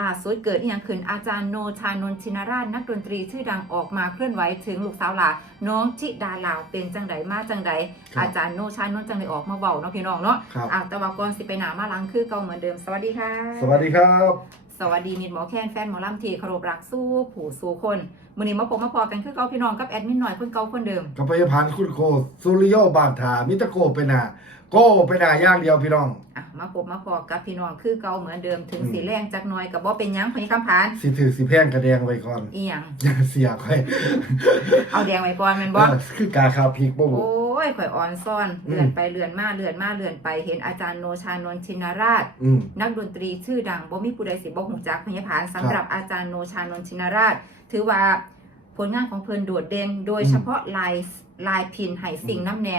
ล่าสุดเกิดอีหยังขึ้นอาจารย์โนชานนท์ชินราชนักดนตรีชื่อดังออกมาเคลื่อนไหวถึงลูกสาวหลาน้องชิดาลาวเป็นจังไดมาจังไดครับอาจารย์โนชานนท์จังไดออกมาเว้าเนาะพี่น้องเนาะครับ อะแต่ว่าก่อนสิไปหนามาหลังคือเก่าเหมือนเดิมสวัสดีค่ะ สวัสดีครับ สวัสดีมิตรหมอแคนแฟนหมอลำที่เคารพรักสู้ผู้สู้คนมื้อนี้มาพบมาพอกันคือเก่าพี่น้องกับแอดมินหน่อยคนเก่าคนเดิมกับพยาพันธ์คุณโคสุริโยบางถามิตรโกไปหนาโกไปหนาอย่างเดียวพี่น้องอะมาพบมาพอกับพี่น้องคือเก่าเหมือนเดิมถึงอืมสีแรงจักหน่อยกับบ่เป็นหยังพญิคำผานสิถือสิแพงกระแดงไว้ก่อนอีหยังอย่าเสียค่อยเอาแดงไว้ก่อนแม่นบ่เออคือกาคาพริกบ่บุโอ้ ยข่อยอ่อนซ่อนอืมเลื่อนไปเลื่อนมาเลื่อนมาเลื่อนไปเห็นอาจารย์โนชานนท์ชินราช อืม นักดนตรีชื่อดังบ่มีผู้ใดสิบ่ฮู้จักพญาผานสำหรับอาจารย์โนชานนท์ชินราช ถือว่าผลงานของเพิ่นโดดเด่น โดยเฉพาะลายลายพินไห้สิ่งน้ำแน่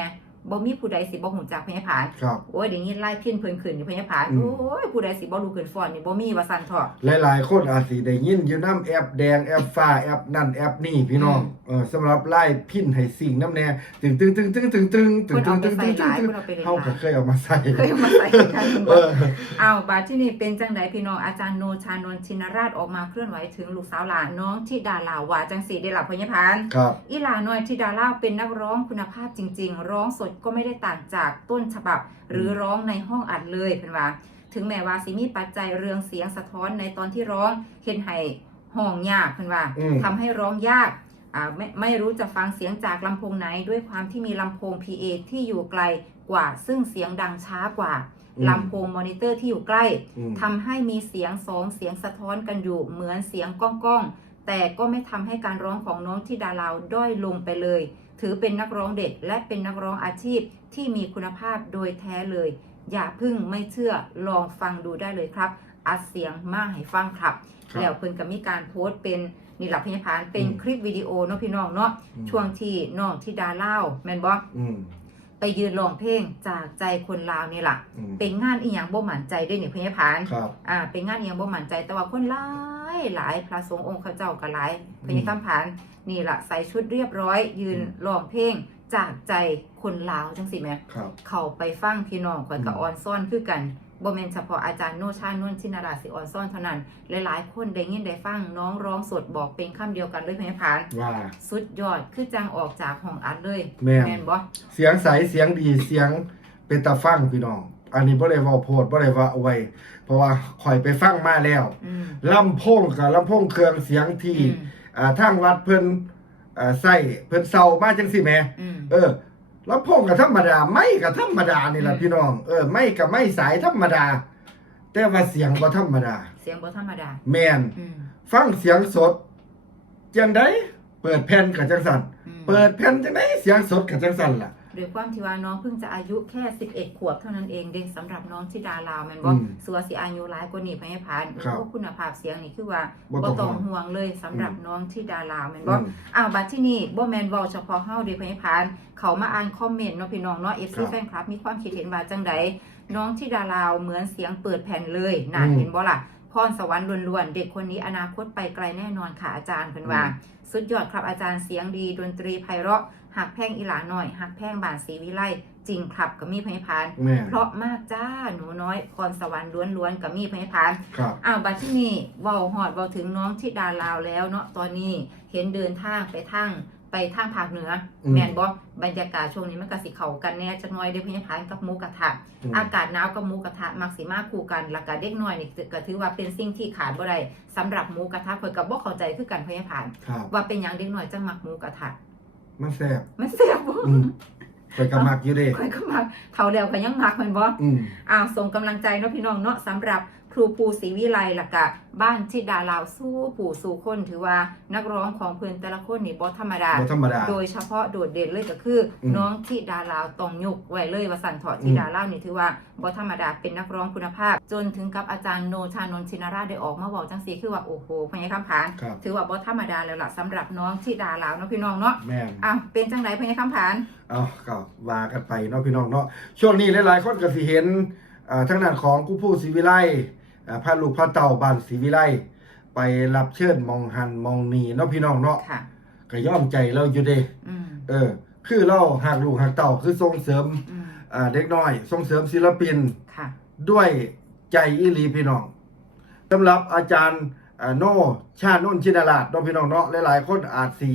บ่มีผู้ใดสิบ่ฮู้จักพญาผานครับ โอ้ยเดี๋ยวนี้ลายพินเพิ่นขึ้นอยู่พญาผานอืม โอ้ยผู้ใดสิบ่รู้ขึ้นฟ้อนนี่บ่มีว่าซั่นเถาะ หลายๆคนอาจสิได้ยินอยู่น้ำแอปแดงแอปฟ้าแอปนั่นแอปนี่พี่น้องอืมเออสำหรับไล่พินให้สิ่งน้ำแน่ตึงตึงตึงตึงตึงตึงตึเพิ่งนตึเอางไปตึงใส่ตึงหลายตึงเพิ่นเอาไปเล่นเขาหก็ลายเคยเอามาใส่เคยเอามาใส่กันเอบ่ออ้าวบาดที่นี่เป็นจังไดพี่น้องอาจารย์โนชานนท์ชินราชออกมาเคลื่อนไหวถึงลูกสาวหลานน้องทิดาลาวว่าจังสีได้หลับพญพานครับ อีหลาน้อยทิดาลาวเป็นนักร้องคุณภาพจริง ๆ ร้องสดก็ไม่ได้ต่างจากต้นฉบับ หรือร้องในห้องอัดเลยเพิ่นว่า ถึงแม้ว่าสิมีปัจจัยเรื่องเสียงสะท้อนในตอนที่ร้องเห็นให้ห้องยากเพิ่นว่าอืม ทำให้ร้องยากอ่าไม่ไม่รู้จะฟังเสียงจากลำโพงไหน ด้วยความที่มีลำโพง PA ที่อยู่ไกลกว่า ซึ่งเสียงดังช้ากว่าอืม ลำโพงมอนิเตอร์ที่อยู่ใกล้ อืม ทำให้มีเสียงสองเสียงสะท้อนกันอยู่เหมือนเสียงก้องก้องๆ แต่ก็ไม่ทำให้การร้องของน้องที่ดาลาวด้อยลงไปเลย ถือเป็นนักร้องเด็กและเป็นนักร้องอาชีพที่มีคุณภาพโดยแท้เลย อย่าพึ่งไม่เชื่อลองฟังดูได้เลยครับ อัดเสียงมาให้ฟังครับครับแล้วเพิ่นก็มีการโพสต์เป็นนี่หลับพยาพานเป็นอืมคลิปวิดีโอเนาะพี่น้องเนาะอืมช่วงที่น้องที่ดาเล่าวแม่นบ่อืม ไปยืนร้องเพลงจากใจคนลาวนี่ล่ะอืมเป็นงานอีหยังบ่หมั่นใจเด้นี่พยาพานครับ อ่าเป็นงานอีหยังบ่หมั่นใจแต่ว่าคนหลายหลายพระสงฆ์องค์เขาเจ้าก็หลายพยาคำผานนี่ล่ะใส่ชุดเรียบร้อย ยืนอืม ร้องเพลงจากใจคนลาวจังสิแหม่ ครับ เข้าไปฟังพี่น้องข่อยก็อืม ออนซ่อนคือกัน บ่แม่นเฉพาะอาจารย์โนชานนท์ชินาราสิออนซ่อนเท่านั้น หลายๆ คนได้ยินได้ฟังน้องร้องสดบอกเป็นคำเดียวกันเลยพยาพานว่าสุดยอดคือจังออกจากห้องอัดเลยแม่นแม่นบ่เสียงใสเสียงดีเสียงเป็นตาฟังพี่น้อง อันนี้บ่ได้เว้าโพดบ่ได้ว่าเอาไว้เพราะว่าข่อยไปฟังมาแล้วอืมลำโพงกับลำโพงเครื่องเสียงที่อืมอ่าทางวัดเพิ่นอ่าใส่เพิ่นเซามาจังซี่แหมอืมเออ ลำโพงก็ธรรมดา ไม้ก็ธรรมดานี่ล่ะอืมพี่น้อง เออ ไม้ก็ไม้สายธรรมดา แต่ว่าเสียงบ่ธรรมดา เสียงบ่ธรรมดา แม่นอืมฟังเสียงสดจังไดเปิดแผ่นก็จังสั่นอืมเปิดแผ่นจังไดเสียงสดก็จังสั่นล่ะ โดยความที่ว่าน้องเพิ่งจะอายุแค่ 11 ขวบเท่านั้นเองเด็กสำหรับน้องที่ดาลาวแม่นบ่อืมสัวสิอายุหลายกว่านี้พะให้ผ่านครับพวกคุณภาพเสียงนี่คือว่าบ่บ่ต้องต้องห่วงห่วงเลยสำหรับน้องที่ดาลาวแม่นบ่อืมอ้าวบัดที่นี่บ่แม่นเว้าเฉพาะเฮาเด้พะให้ผ่าน เขามาอ่านคอมเมนต์เนาะพี่น้องเนาะ FC ครับ แฟนคลับมีความคิดเห็นว่าจังใดน้องที่ดาลาวเหมือนเสียงเปิดแผ่นเลยน่าอืม เห็นบ่ล่ะ พรสวรรค์ล้วนๆ เด็กคนนี้อนาคตไปไกลแน่นอนค่ะอาจารย์เพิ่นว่าอืมสุดยอดครับอาจารย์เสียงดี ดนตรีไพเราะหักแพงอีหลาหน่อยหักแพงบานศรีวิไลจริงครับกับมีพยพาน แม่นเพราะมากจ้าหนูน้อยพรสวรรค์ล้วนๆกับมีพยพาน ครับ อ้าวบัดที่นี่เว้าหอดเว้าถึงน้องที่ดาลาวแล้วเนาะตอนนี้เห็นเดินทางไปทาง ไปทางภาคเหนืออมแมนบอบรรยากาศช่วงนี้มันก็สิเข้ากันแน่จักหน่อยเด้อพยพานกับหมูกระทะอืมอากาศหนาวกับหมูกระทะมักสิมาคู่กันแล้วก็เด็กน้อยนี่ก็ถือว่าเป็นสิ่งที่ขาดบ่ได้สำหรับหมูกระทะข่อยก็บ่เข้าใจคือกันพยพานครับว่าเป็นหยังเด็กน้อยจังมักหมูกระทะมันแซ่บมันแซ่บบ่อืมข่อยก็มักอยู่เด้ข่อยก็มักเท่าแล้วก็ยังมักแมันบ่อืมอ้าวส่งกำลังใจเนาะพี่น้องเนาะสำหรับ ครูปูศรีวิไลล่ะกะ บ้านชิดาลาวสู้ปู่สู่คนถือว่านักร้องของเพิ่นแต่ละคนนี่บ่ธรรมดา บ่ธรรมดา โดยเฉพาะโดดเด่นเลยก็คืออมน้องธิดาลาวตองยุกไว้เลยว่าสันเถาะอืมธิดาลาวนี่ถือว่าบ่ธรรมดาเป็นนักร้องคุณภาพ จนถึงกับอาจารย์โนชานนท์ชินราชได้ออกมาบอกจังซี่คือว่าโอ้โหพญาคำผานครับ ถือว่าบ่ธรรมดาแล้วล่ะสำหรับน้องธิดาลาวเนาะพี่น้องเนาะแม่น อ้าวเป็นจังไดพญาคำผาน เอาก็ว่ากันไปเนาะพี่น้องเนาะช่วงนี้หลายๆคนก็สิเห็นอ่าทางด้านของกูผู้ศรีวิไล อ่าพาลูกพาเต่าบ้านศรีวิไลไปรับเชิญมองหันมองนีเนาะพี่น้องเนาะค่ะ ก็ย่อมใจเราอยู่เด้อืมเออ คือเราหากลูกหากเต่าคือส่งเสริมอืมอ่าเด็กน้อย ส่งเสริมศิลปิน ค่ะ ด้วยใจอีหลีพี่น้องสำหรับอาจารย์อ่าโนชานุ่นชินราชเน้องพี่น้องเนาะหลายๆ คนอาจสิ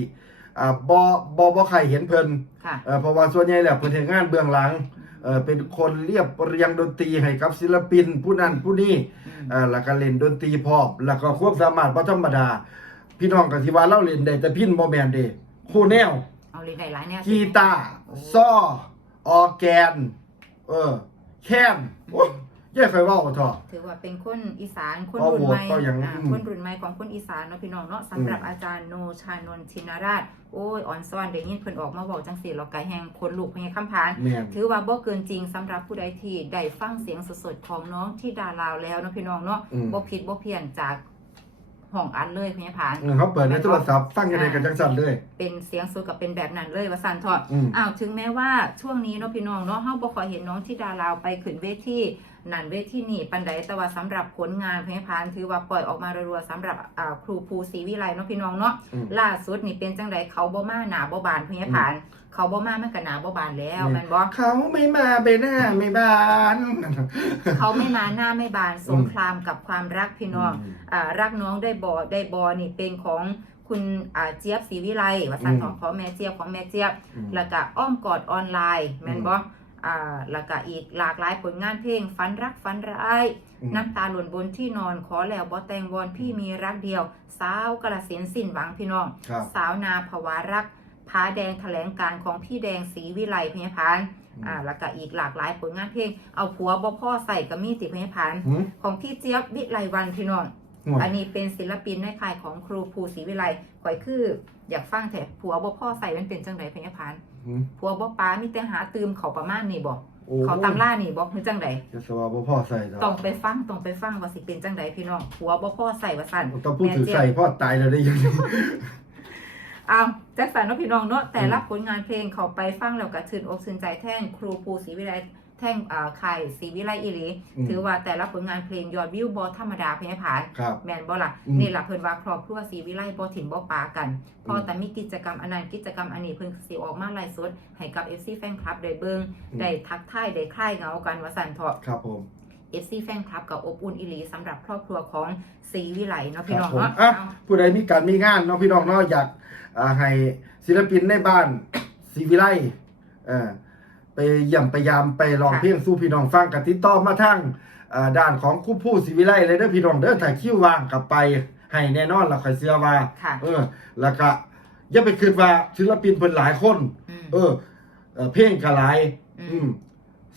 อ่าบ่บ่บ่ใครเห็นเพิ่นค่ะ เอ่อเพราะว่าส่วนใหญ่แล้วเพิ่นเฮ็ดงานเบื้องหลังเอ่อ เป็นคนเรียบเรียงดนตรีให้กับศิลปิน ผู้นั้นผู้นี้อืมเอ่อแล้วก็เล่นดนตรีพร้อมแล้วก็ควบสามารถบ่ธรรมดา พี่น้องก็สิว่าเราเล่นได้แต่พินบ่แม่นเด้คู่แนวเอาเลยได้หลายแนวกีตาร์ซ้อออร์แกน เออแค้น โอ้ยแย่เคยเว้าเถอะ ถือว่าเป็นคนอีสานคนเอารุ่นใหม่โหวตก็ยังอ่าอืมคนรุ่นใหม่ของคนอีสานเนาะพี่น้องเนาะสำหรับอืม อาจารย์โนชานนท์ชินราชโอ้ยอ่อนซ้อนได้ยินเพิ่นออกมาบอกจังซี่เราไกแฮงคนลูกพญาคำพาน แม่น ถือว่าบ่เกินจริงสำหรับผู้ใดที่ได้ฟังเสียงสดๆของน้องที่ดาลาวแล้วเนาะพี่น้องเนาะอืม บ่ผิดบ่เพี้ยนจากห้องอัดเลยพญาพาน เออเขาเปิดในโทรศัพท์ฟังกันได้กันจังสั่นเลย เป็นเสียงสดกับเป็นแบบนั้นเลยว่าซั่นทอดอืม อ้าวถึงแม้ว่าช่วงนี้เนาะพี่น้องเนาะเฮาบ่ค่อยเห็นน้องที่ดาลาวไปขึ้นเวที นั่นเวทีนี่ปันใดแต่ว่าสำหรับผลงานพญาพานถือว่าปล่อยออกมารัวๆสำหรับอ่าครูภูศรีวิไลเนาะพี่น้องเนาะอืมล่าสุดนี่เป็นจังไดเขาบ่มาหนาบ่บานพญาพาน เขาบ่มามันก็หนาบ่บานแล้วแม่นบ่เขาไม่มาไปหน้าไม่บาน เขาไม่มาหน้าไม่บานสงครามกับความรักพี่น้องอืมอ่ารักน้องได้บอได้บอนี่เป็นของคุณอ่าเจี๊ยบศรีวิไลวัสันอืมของของแม่เจี๊ยบของแม่เจี๊ยบอืมแล้วก็อ้อมกอดออนไลน์แม่นอืมบ่ อ่าแล้วก็อีกหลากหลายผลงานเพลงฝันรักฝันร้าย อืม น้ำตาหล่นบนที่นอนขอแล้วบ่แต่งวอนพี่มีรักเดียว สาวกระสินธุ์สิ้นหวังพี่น้อง ครับ สาวนาภวารักผาแดงแถลงการของพี่แดงศรีวิไลพญพานอืม อ่าแล้วก็อีกหลากหลายผลงานเพลง เอาผัวบ่พ่อใส่กับมีติพญพาน หืมของพี่เจี๊ยบวิไลวันพี่น้องห่วยอันนี้เป็นศิลปินในค่ายของครูภูศรีวิไลข่อยคือ อยากฟังแถผัวบ่พ่อใส่มันเป็นจังไดพญพาน หืมผัวบ่ป้ามีแต่หาตืมเขาประมาณนี้บ่โอ้เขาตำล่านี่บ่คือจังไดจะสว่าบ่พ่อใส่ต่ต้องไปฟังต้องไปฟังว่าสิเป็นจังไดพี่น้องผัวบ่พ่อใส่ว่าสั่นต้องพูดถึงใส่พ่อตายแล้วได้ยังไงอ้าวแจ็คสันเนาะพี่น้องเนาะแต่ละผลงานเพลงเขาไปฟังแล้วก็ชื่นอกชื่นใจแท่งครูภูศรีวิไล แท่งอ่าค่ายศรีวิไลอีหลีอืมถือว่าแต่ละผลงานเพลงยอดวิวบ่ธรรมดาเพียงผานครับแม่นบ่ล่ะอืมนี่ล่ะเพิ่นว่าครอบครัวศรีวิไลบ่ถิ่นบ่ปากัน พออืมแต่มีกิจกรรมอันนั้นกิจกรรมอันนี้เพิ่นสิออกมาไลฟ์สดให้กับ FC แฟนคลับได้เบิ่งได้ทักทายได้คลายเหงากันว่าสั่นเถาะครับผม FC แฟนคลับกับอบอุ่นอีหลีสำหรับครอบครัวของศรีวิไลเนาะพี่น้องครับผมเนาะอะเอาผู้ใดมีการมีงานเนาะพี่น้องเนาะอยากอ่าให้ศิลปินในบ้านศรีวิไลเอ่อ ไปเยี่ยมไปยามไปร้องเพลงสู่พี่น้องฟังกับติดต่อมาทางอ่าด้านของคู่ผู้ศรีวิไลเลยเด้อพี่น้องเด้อถ้าคิวว่างกลับไปให้แน่นอนแล้วค่อยเชื่อว่า ค่ะเออ แล้วก็อย่าไปคิดว่าศิลปินเพิ่นหลายคน อืม เออเอ่อเพลงก็หลาย อือืมม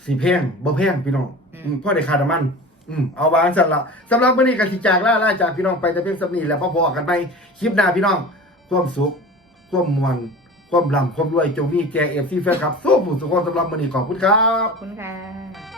สีเพลงบ่เพลงพี่น้องอืม อืมพ่อได้คาดมัน อืมเอาวางสั่นละสำหรับมื้อนี้ก็สิจากลาลาจากพี่น้องไปแต่เพียงสำนี้แล้วพอๆกันไปคลิปหน้าพี่น้อง ความสุข ความมวล ความร่ำความรวยจงมีแก่ FC แฟนคลับสู้ผู้สุขคนสำหรับมือนี้ขอบคุณครับ ขอบคุณค่ะ